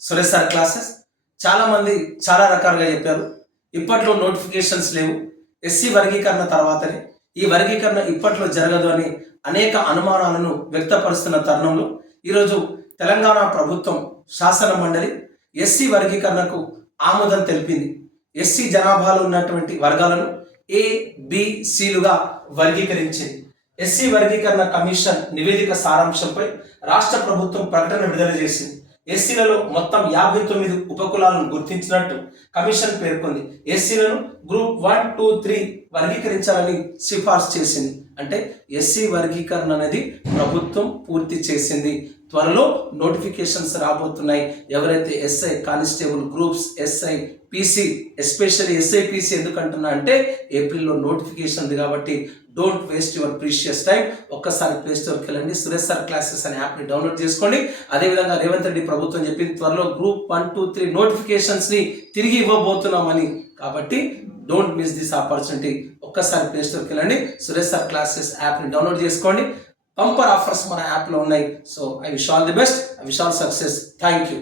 Suresh sir classes. చాలామంది చాలా రకాలుగా చెప్పారు. ఇప్పట్లో నోటిఫికేషన్స్ లేవు. ఎస్సీ వర్గీకరణ తర్వాతనే. ఈ వర్గీకరణ ఇప్పట్లో జరగదు అని అనేక అనుమానాలను వ్యక్తపరుస్తున్న తరుణంలో ఈరోజు తెలంగాణ ప్రభుత్వం శాసన మండలి ఎస్సీ వర్గీకరణకు ఆమోదం తెలిపింది. ఎస్సీ జనాభాలో ఉన్నటువంటి వర్గాలను ఏ బిసిలుగా వర్గీకరించింది. ఎస్సీ వర్గీకరణ కమిషన్ నివేదిక సారాంశంపై రాష్ట్ర ప్రభుత్వం ప్రకటన విడుదల చేసింది. ఎస్సీలలో మొత్తం యాభై తొమ్మిది ఉపకులాలను గుర్తించినట్టు కమిషన్ పేర్కొంది. ఎస్సీలను గ్రూప్ వన్ టూ త్రీ వర్గీకరించాలని సిఫార్సు చేసింది. అంటే ఎస్సీ వర్గీకరణ అనేది ప్రభుత్వం పూర్తి చేసింది. త్వరలో నోటిఫికేషన్స్ రాబోతున్నాయి. ఎవరైతే SI constable groups SI PC especially SI PC ఎందుకంటున్నా అంటే ఏప్రిల్లో నోటిఫికేషన్ ఉంది కాబట్టి don't waste your precious time ఒక్కసారి ప్లే స్టోర్కి వెళ్ళండి. సురేష్ సార్ క్లాసెస్ అనే యాప్ని డౌన్లోడ్ చేసుకోండి. అదేవిధంగా రేవంత్ రెడ్డి ప్రభుత్వం చెప్పింది త్వరలో గ్రూప్ వన్ టూ త్రీ నోటిఫికేషన్స్ని తిరిగి ఇవ్వబోతున్నామని కాబట్టి డోంట్ మిస్ దిస్ ఆపర్చునిటీ ఒక్కసారి ప్లే స్టోర్కి వెళ్ళండి. సురేష్ సార్ క్లాసెస్ యాప్ని డౌన్లోడ్ చేసుకోండి. పంపర్ ఆఫర్స్ మన యాప్లో ఉన్నాయి. So I wish all the best I wish all success thank you